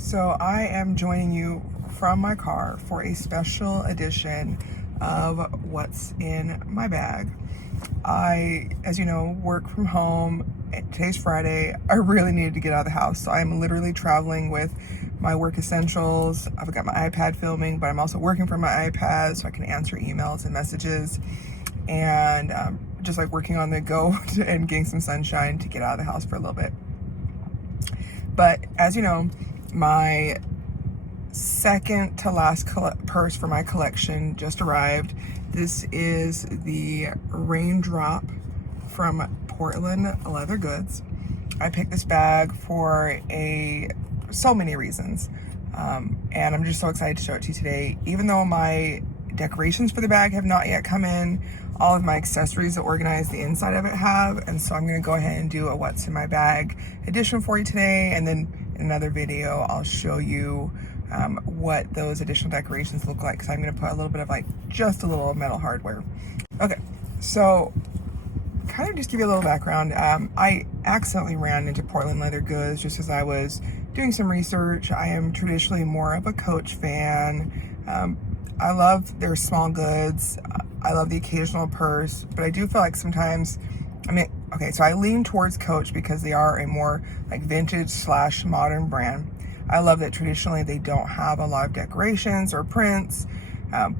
So I am joining you from my car for a special edition of what's in my bag. I, as you know, work from home. Today's Friday. I really needed to get out of the house, so I'm literally traveling with my work essentials. I've got my iPad filming, but I'm also working from my iPad so I can answer emails and messages, and just like working on the go and getting some sunshine to get out of the house for a little bit. But as you know, my second to last purse for my collection just arrived. This is the Raindrop from Portland Leather Goods. I picked this bag for so many reasons, and I'm just so excited to show it to you today. Even though my decorations for the bag have not yet come in, all of my accessories that organize the inside of it have, and so I'm going to go ahead and do a what's in my bag edition for you today, and then in another video I'll show you what those additional decorations look like, because I'm going to put a little bit of just a little metal hardware. Okay, so kind of just give you a little background. I accidentally ran into Portland Leather Goods just as I was doing some research. I am traditionally more of a Coach fan. I love their small goods. I love the occasional purse, but I do feel like sometimes, so I lean towards Coach because they are a more vintage / modern brand. I love that traditionally they don't have a lot of decorations or prints,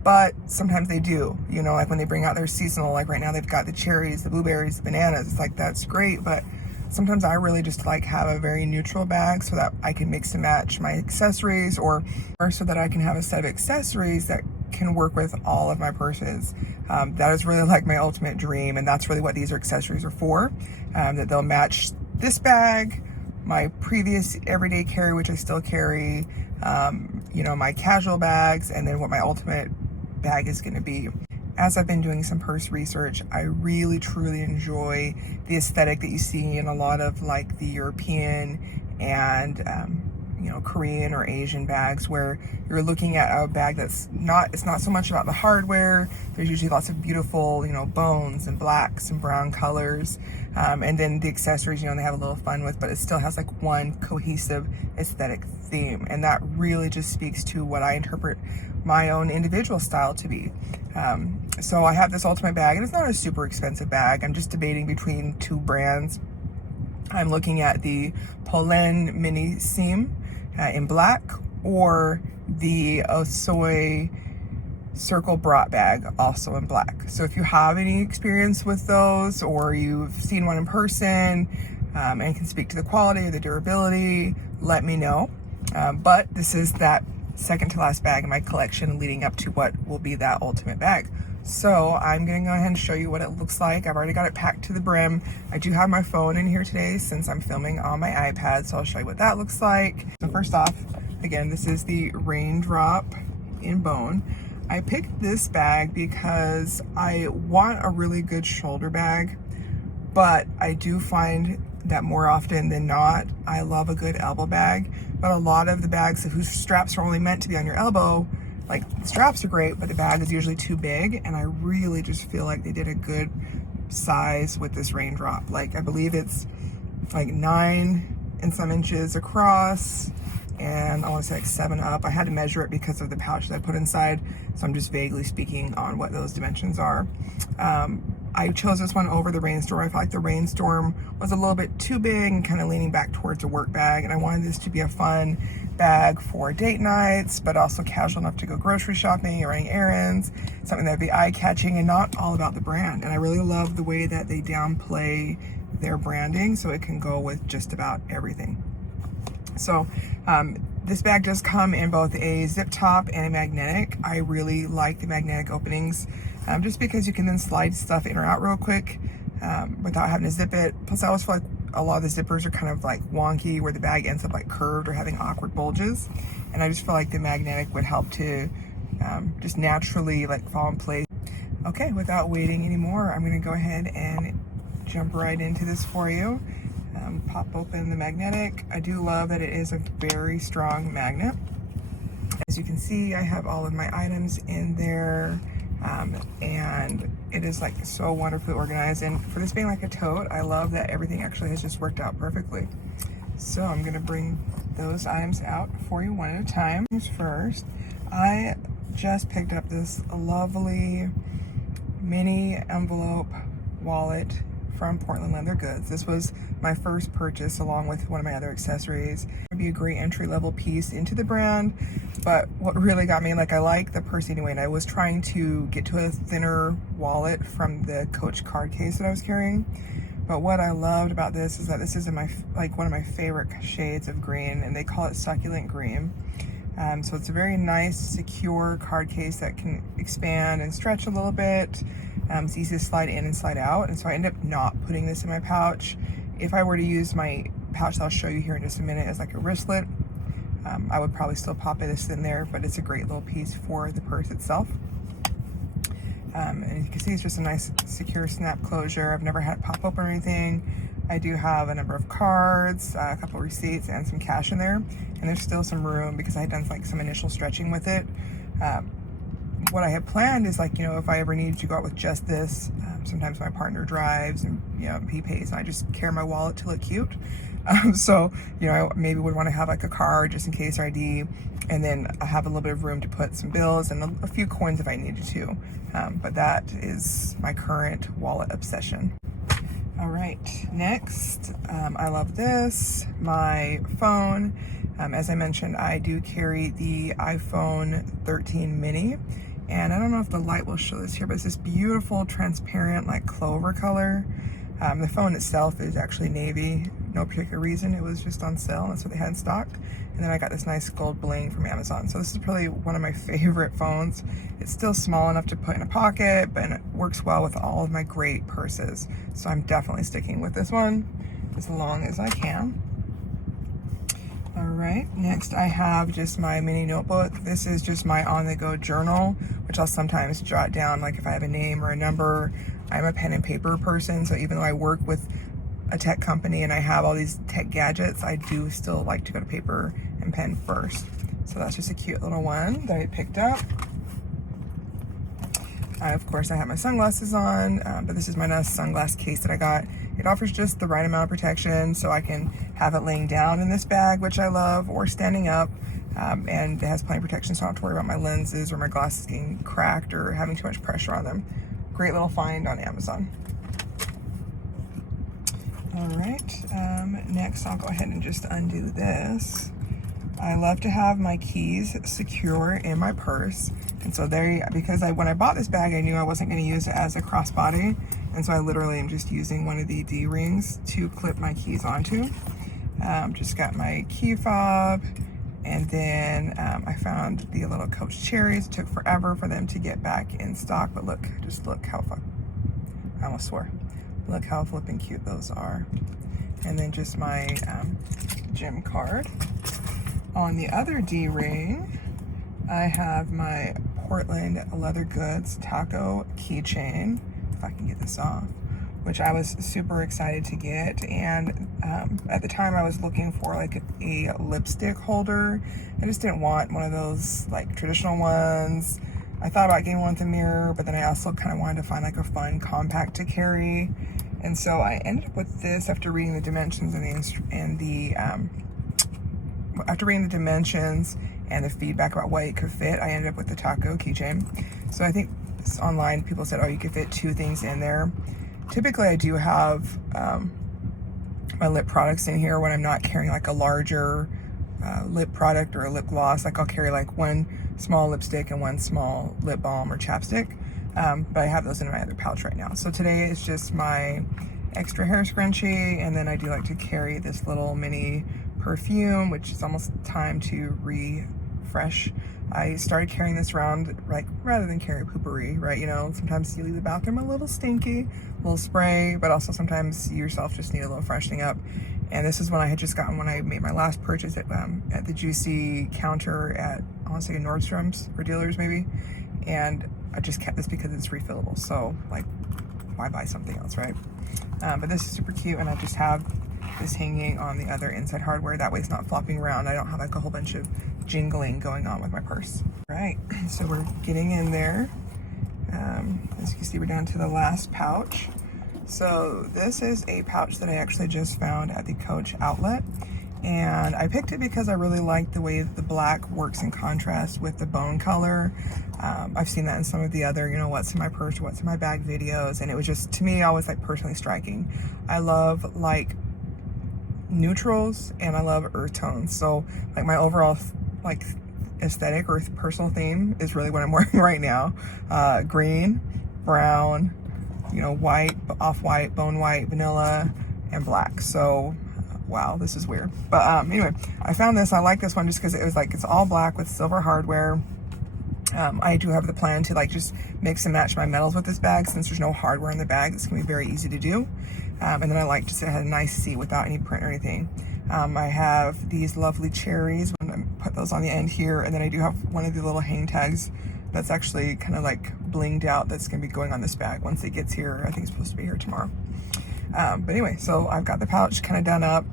but sometimes they do, when they bring out their seasonal, right now they've got the cherries, the blueberries, the bananas. It's that's great, but sometimes I really just have a very neutral bag so that I can mix and match my accessories, or so that I can have a set of accessories that can work with all of my purses. That is really my ultimate dream, and that's really what these accessories are for, that they'll match this bag, my previous everyday carry, which I still carry, my casual bags, and then what my ultimate bag is going to be. As I've been doing some purse research, I really truly enjoy the aesthetic that you see in a lot of the European and Korean or Asian bags, where you're looking at a bag it's not so much about the hardware. There's usually lots of beautiful bones and blacks and brown colors, and then the accessories they have a little fun with, but it still has one cohesive aesthetic theme, and that really just speaks to what I interpret my own individual style to be. So I have this ultimate bag, and it's not a super expensive bag. I'm just debating between two brands. I'm looking at the Portland Mini Seam in black, or the Osoi Circle Brat bag, also in black. So if you have any experience with those, or you've seen one in person, and can speak to the quality or the durability, let me know. But this is that second to last bag in my collection leading up to what will be that ultimate bag. So I'm gonna go ahead and show you what it looks like. I've already got it packed to the brim. I do have my phone in here today since I'm filming on my iPad, so I'll show you what that looks like. So first off, again, this is the Raindrop in bone. I picked this bag because I want a really good shoulder bag, but I do find that more often than not, I love a good elbow bag. But a lot of the bags whose straps are only meant to be on your elbow, the straps are great, but the bag is usually too big, and I really just feel like they did a good size with this Raindrop. I believe it's 9 and some inches across, and I want to say 7 up. I had to measure it because of the pouch that I put inside, so I'm just vaguely speaking on what those dimensions are. I chose this one over the Rainstorm. I felt like the Rainstorm was a little bit too big and kind of leaning back towards a work bag, and I wanted this to be a fun bag for date nights, but also casual enough to go grocery shopping or running errands, something that would be eye-catching and not all about the brand. And I really love the way that they downplay their branding, so it can go with just about everything. So this bag does come in both a zip top and a magnetic. I really like the magnetic openings, just because you can then slide stuff in or out real quick without having to zip it. Plus I always feel like a lot of the zippers are kind of wonky, where the bag ends up curved or having awkward bulges, and I just feel like the magnetic would help to just naturally fall in place. Okay, without waiting anymore, I'm going to go ahead and jump right into this for you. Pop open the magnetic. I do love that it is a very strong magnet. As you can see, I have all of my items in there, and it is so wonderfully organized. And for this being a tote, I love that everything actually has just worked out perfectly. So I'm gonna bring those items out for you one at a time. First, I just picked up this lovely mini envelope wallet from Portland Leather Goods. This was my first purchase along with one of my other accessories. It would be a great entry-level piece into the brand, but what really got me, like, I like the purse anyway, and I was trying to get to a thinner wallet from the Coach card case that I was carrying. But what I loved about this is that this is in my, like, one of my favorite shades of green, and they call it succulent green. So it's a very nice, secure card case that can expand and stretch a little bit. It's easy to slide in and slide out, and so I ended up not putting this in my pouch. If I were to use my pouch that I'll show you here in just a minute as like a wristlet, I would probably still pop this in there, but it's a great little piece for the purse itself. And you can see it's just a nice secure snap closure. I've never had it pop open or anything. I do have a number of cards, a couple receipts, and some cash in there. And there's still some room because I had done like some initial stretching with it. What I had planned is, like, you know, if I ever needed to go out with just this, sometimes my partner drives and, you know, he pays, and I just carry my wallet to look cute. So, you know, I maybe would want to have like a card just in case ID, and then I have a little bit of room to put some bills and a few coins if I needed to. But that is my current wallet obsession. All right, next, I love this, my phone. As I mentioned, I do carry the iPhone 13 mini, and I don't know if the light will show this here, but it's this beautiful transparent like clover color. The phone itself is actually navy, no particular reason, it was just on sale, that's what they had in stock. And then I got this nice gold bling from Amazon. So this is probably one of my favorite phones. It's still small enough to put in a pocket, but it works well with all of my great purses. So I'm definitely sticking with this one as long as I can. All right, next I have just my mini notebook. This is just my on-the-go journal, which I'll sometimes jot down, like if I have a name or a number. I'm a pen and paper person, so even though I work with a tech company and I have all these tech gadgets, I do still like to go to paper and pen first. So that's just a cute little one that I picked up. Of course, I have my sunglasses on, but this is my nice sunglass case that I got. It offers just the right amount of protection, so I can have it laying down in this bag, which I love, or standing up, and it has plenty of protection, so I don't have to worry about my lenses or my glasses getting cracked or having too much pressure on them. Great little find on Amazon. All right, next I'll go ahead and just undo this. I love to have my keys secure in my purse, and so because when I bought this bag, I knew I wasn't going to use it as a crossbody, and so I literally am just using one of the D-rings to clip my keys onto. Just got my key fob, and then I found the little Coach cherries. It took forever for them to get back in stock, but look, just look how I almost swore. Look how flipping cute those are. And then just my gym card. On the other D-ring, I have my Portland Leather Goods taco keychain, if I can get this off, which I was super excited to get. And at the time I was looking for like a lipstick holder. I just didn't want one of those like traditional ones. I thought about getting one with a mirror, but then I also kind of wanted to find like a fun compact to carry. And so I ended up with this after reading the dimensions after reading the dimensions and the feedback about what it could fit. I ended up with the taco keychain. So I think online people said, oh, you could fit 2 things in there. Typically I do have my lip products in here when I'm not carrying like a larger lip product or a lip gloss. Like I'll carry like one small lipstick and one small lip balm or chapstick. But I have those in my other pouch right now. So today is just my extra hair scrunchie, and then I do like to carry this little mini perfume, which is almost time to refresh. I started carrying this around, like, rather than carry poopery, right? You know, sometimes you leave the bathroom a little stinky, a little spray, but also sometimes you yourself just need a little freshening up. And this is one I had just gotten when I made my last purchase at the Juicy counter at, I want to say Nordstrom's or Dealers maybe. And I just kept this because it's refillable. So, like, why buy something else, right? But this is super cute, and I just have this hanging on the other inside hardware. That way it's not flopping around. I don't have like a whole bunch of jingling going on with my purse. All right, so we're getting in there. As you can see, we're down to the last pouch. So this is a pouch that I actually just found at the Coach outlet. And I picked it because I really like the way that the black works in contrast with the bone color. I've seen that in some of the other, you know, what's in my purse, what's in my bag videos, and it was just, to me, always like personally striking. I love like neutrals and I love earth tones. So like my overall like aesthetic or personal theme is really what I'm wearing right now. Green, brown, you know, white, off-white, bone white, vanilla, and black. So wow, this is weird. But anyway, I found this. I like this one just because it was like, it's all black with silver hardware. I do have the plan to like just mix and match my metals with this bag since there's no hardware in the bag. It's gonna be very easy to do. And then I like just, it had a nice seat without any print or anything. I have these lovely cherries. I'm gonna put those on the end here. And then I do have one of the little hang tags that's actually kind of like blinged out that's gonna be going on this bag once it gets here. I think it's supposed to be here tomorrow. But anyway, so I've got the pouch kind of done up.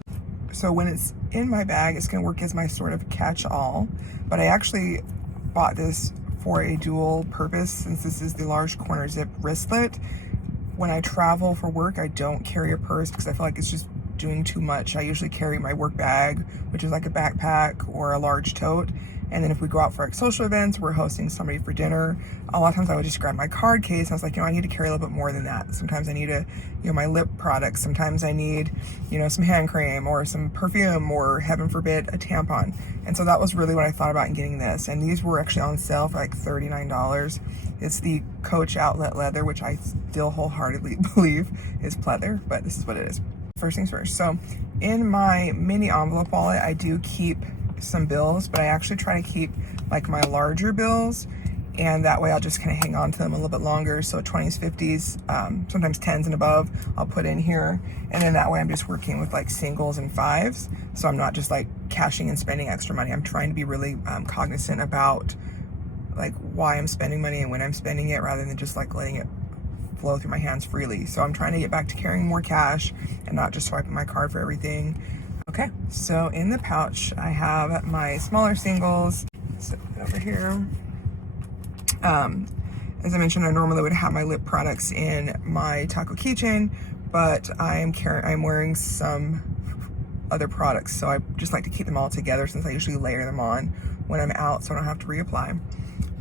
So when it's in my bag, it's gonna work as my sort of catch-all. But I actually bought this for a dual purpose since this is the large corner zip wristlet. When I travel for work, I don't carry a purse because I feel like it's just doing too much. I usually carry my work bag, which is like a backpack or a large tote. And then if we go out for like social events, we're hosting somebody for dinner, a lot of times I would just grab my card case. And I was like, you know, I need to carry a little bit more than that. Sometimes I need my lip products. Sometimes I need, you know, some hand cream or some perfume or heaven forbid, a tampon. And so that was really what I thought about in getting this. And these were actually on sale for like $39. It's the Coach Outlet Leather, which I still wholeheartedly believe is pleather, but this is what it is. First things first. So in my mini envelope wallet, I do keep some bills, but I actually try to keep like my larger bills, and that way I'll just kind of hang on to them a little bit longer. So 20s, 50s, sometimes 10s and above, I'll put in here. And then that way I'm just working with like singles and fives. So I'm not just like cashing and spending extra money. I'm trying to be really cognizant about like why I'm spending money and when I'm spending it rather than just like letting it flow through my hands freely. So I'm trying to get back to carrying more cash and not just swiping my card for everything. Okay, so in the pouch, I have my smaller singles. Set it over here. As I mentioned, I normally would have my lip products in my taco keychain, but I'm wearing some other products, so I just like to keep them all together since I usually layer them on when I'm out, so I don't have to reapply.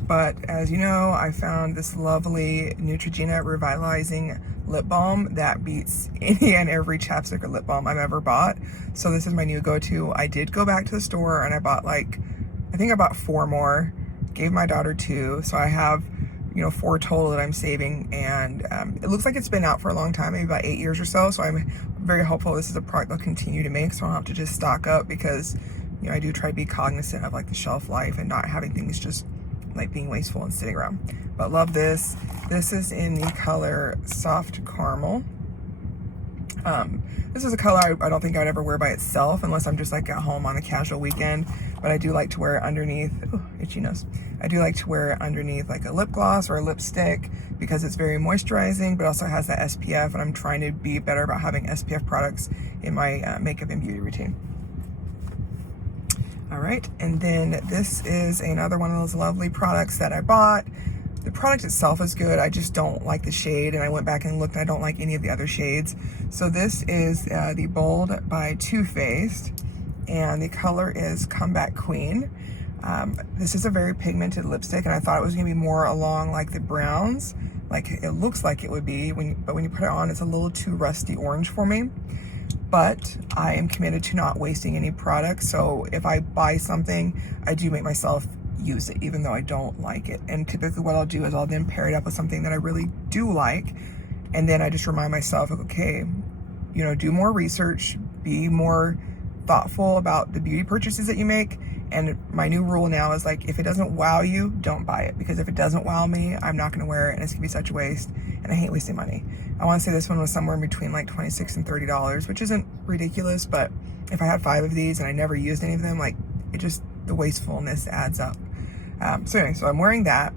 But as you know, I found this lovely Neutrogena Revitalizing lip balm that beats any and every chapstick or lip balm I've ever bought. So this is my new go-to. I did go back to the store and I bought I think I bought 4 more, gave my daughter 2. So I have, you know, 4 total that I'm saving. And it looks like it's been out for a long time, maybe about 8 years or so. So I'm very hopeful this is a product they'll continue to make, so I don't have to just stock up because, you know, I do try to be cognizant of like the shelf life and not having things just like being wasteful and sitting around. But love this. This is in the color Soft Caramel. This is a color I don't think I'd ever wear by itself unless I'm just like at home on a casual weekend, but I do like to wear it underneath, oh, itchy nose. I do like to wear it underneath like a lip gloss or a lipstick because it's very moisturizing, but also has that SPF, and I'm trying to be better about having SPF products in my makeup and beauty routine. All right, and then this is another one of those lovely products that I bought. The product itself is good, I just don't like the shade, and I went back and looked and I don't like any of the other shades. So this is the Bold by Too Faced, and the color is Comeback Queen. This is a very pigmented lipstick, and I thought it was gonna be more along like the browns, like it looks like it would be, but when you put it on, it's a little too rusty orange for me. But I am committed to not wasting any product, so if I buy something, I do make myself use it even though I don't like it. And typically what I'll do is I'll then pair it up with something that I really do like, and then I just remind myself, okay, you know, do more research, be more thoughtful about the beauty purchases that you make. And my new rule now is like, if it doesn't wow you, don't buy it, because if it doesn't wow me, I'm not gonna wear it and it's gonna be such a waste, and I hate wasting money. I wanna say this one was somewhere in between like $26 and $30, which isn't ridiculous, but if I had 5 of these and I never used any of them, like it just, the wastefulness adds up. So anyway, so I'm wearing that.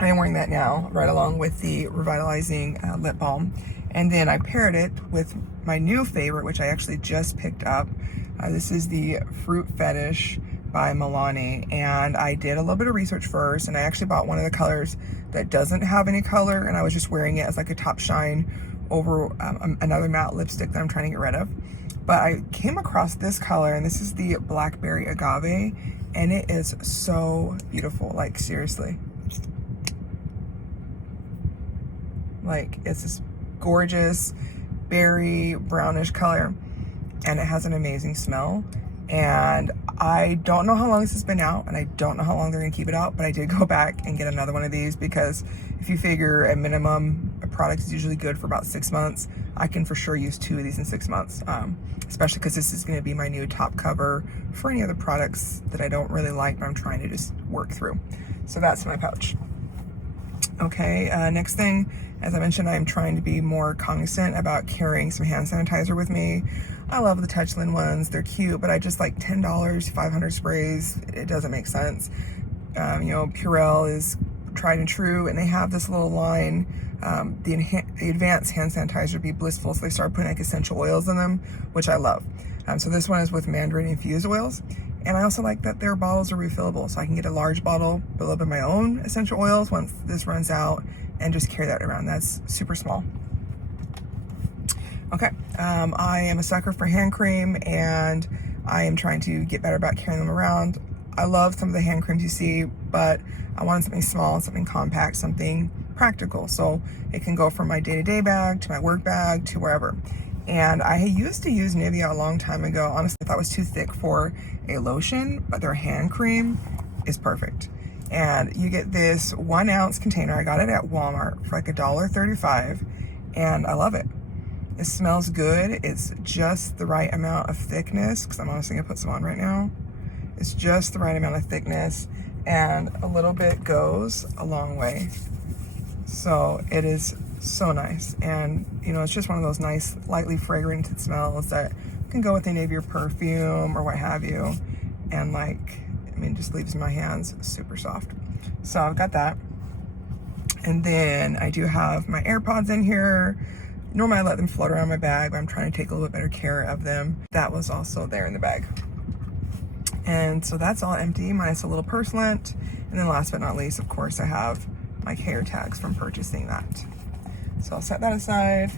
I am wearing that now, right along with the Revitalizing lip balm. And then I paired it with my new favorite, which I actually just picked up. This is the Fruit Fetish by Milani. And I did a little bit of research first, and I actually bought one of the colors that doesn't have any color, and I was just wearing it as like a top shine over another matte lipstick that I'm trying to get rid of. But I came across this color, and this is the Blackberry Agave, and it is so beautiful, like seriously. Like, it's this gorgeous berry brownish color, and it has an amazing smell. And I don't know how long this has been out, and I don't know how long they're gonna keep it out, but I did go back and get another one of these, because if you figure a minimum, a product is usually good for about 6 months. I can for sure use 2 of these in 6 months, especially because this is gonna be my new top cover for any other products that I don't really like, but I'm trying to just work through. So that's my pouch. Okay, next thing, as I mentioned, I'm trying to be more cognizant about carrying some hand sanitizer with me. I love the Touchland ones, they're cute, but I just like $10, 500 sprays, it doesn't make sense. You know, Purell is tried and true, and they have this little line, the advanced hand sanitizer be blissful, so they started putting like essential oils in them, which I love. So this one is with mandarin infused oils. And I also like that their bottles are refillable, so I can get a large bottle, fill up in my own essential oils once this runs out, and just carry that around. That's super small. Okay, I am a sucker for hand cream, and I am trying to get better about carrying them around. I love some of the hand creams you see, but I wanted something small, something compact, something practical, so it can go from my day-to-day bag to my work bag to wherever. And I used to use Nivea a long time ago. Honestly, I thought it was too thick for a lotion, but their hand cream is perfect. And you get this 1 ounce container. I got it at Walmart for like $1.35, and I love it. It smells good. It's just the right amount of thickness, because I'm honestly gonna put some on right now. It's just the right amount of thickness, and a little bit goes a long way. So it is so nice, and you know, it's just one of those nice lightly fragrant smells that can go with any of your perfume or what have you, and like, I mean, just leaves my hands super soft. So I've got that, and then I do have my AirPods in here. Normally I let them float around my bag, but I'm trying to take a little bit better care of them. That was also there in the bag. And so that's all empty, minus a little purse lint. And then last but not least, of course, I have my care tags from purchasing that. So I'll set that aside.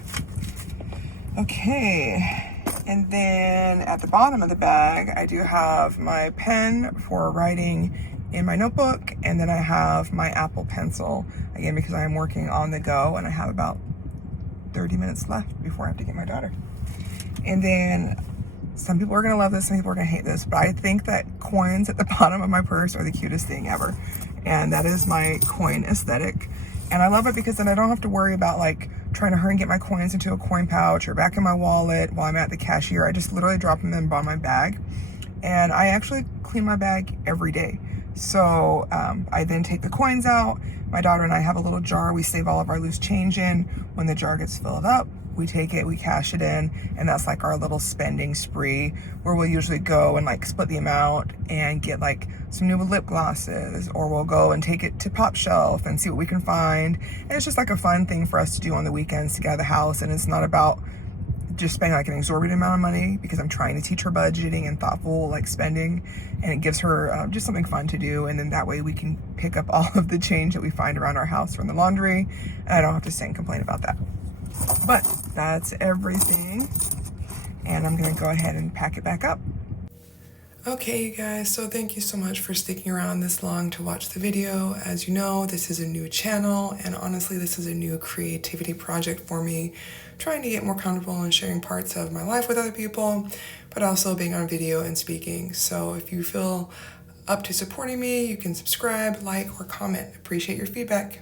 Okay, and then at the bottom of the bag, I do have my pen for writing in my notebook, and then I have my Apple Pencil, again, because I am working on the go, and I have about 30 minutes left before I have to get my daughter. And then some people are gonna love this, some people are gonna hate this, but I think that coins at the bottom of my purse are the cutest thing ever. And that is my coin aesthetic. And I love it because then I don't have to worry about like trying to hurry and get my coins into a coin pouch or back in my wallet while I'm at the cashier. I just literally drop them in the bottom of my bag. And I actually clean my bag every day. So I then take the coins out. My daughter and I have a little jar we save all of our loose change in. When the jar gets filled up, we take it, we cash it in, and that's like our little spending spree where we'll usually go and like split the amount and get like some new lip glosses, or we'll go and take it to Pop Shelf and see what we can find. And it's just like a fun thing for us to do on the weekends to get out of the house, and it's not about just spending like an exorbitant amount of money, because I'm trying to teach her budgeting and thoughtful like spending, and it gives her just something fun to do. And then that way we can pick up all of the change that we find around our house from the laundry, and I don't have to sit and complain about that. But that's everything, and I'm gonna go ahead and pack it back up. Okay, you guys, so thank you so much for sticking around this long to watch the video. As you know, this is a new channel, and honestly, this is a new creativity project for me, trying to get more comfortable in sharing parts of my life with other people, but also being on video and speaking. So if you feel up to supporting me, you can subscribe, like, or comment. Appreciate your feedback.